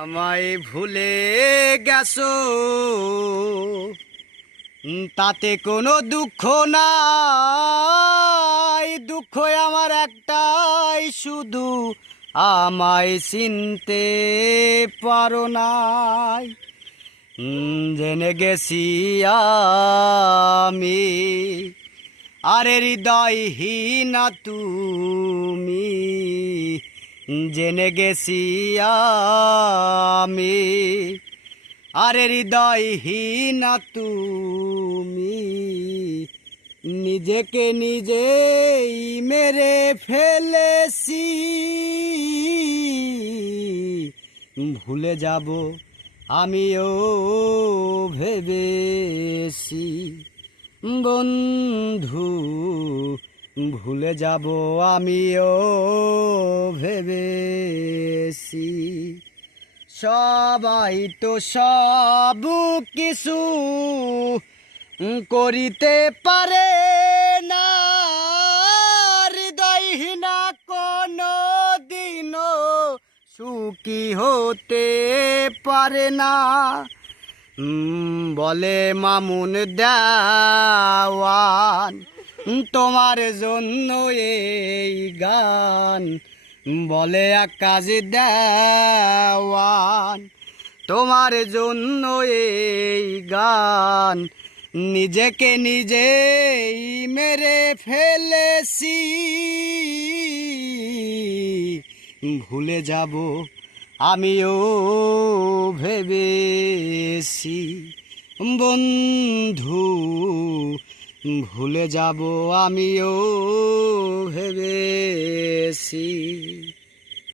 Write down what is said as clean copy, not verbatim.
আমায় ভুলে গেছো, তাতে কোনো দুঃখ নাই। দুঃখ আমার একটাই, শুধু আমায় চিনতে পারো নাই। জেনে গেছি আমি, আরে হৃদয়হীনা তুমি। জেনে গেছি আমি, আরে হৃদয়হীনা তুমি। নিজেকে নিজেই মেরে ফেলেছি, ভুলে যাব আমিও ভেবেছি। বন্ধু, ভুলে যাব আমিও ভেবেছি। সবাই তো সব কিছু করিতে পারে না, হৃদয়হীনা কোনো দিনও সুখী হতে পারে না। বলে মামুন দেওয়ান, তোমার জন্য এই গান। বলে আকাশ দেওয়ান, তোমার জন্য এই গান। নিজেকে নিজেই মেরে ফেলেছি, ভুলে যাব আমিও ভেবেছি। বন্ধু, ভুলে যাব আমিও ভেবেছি।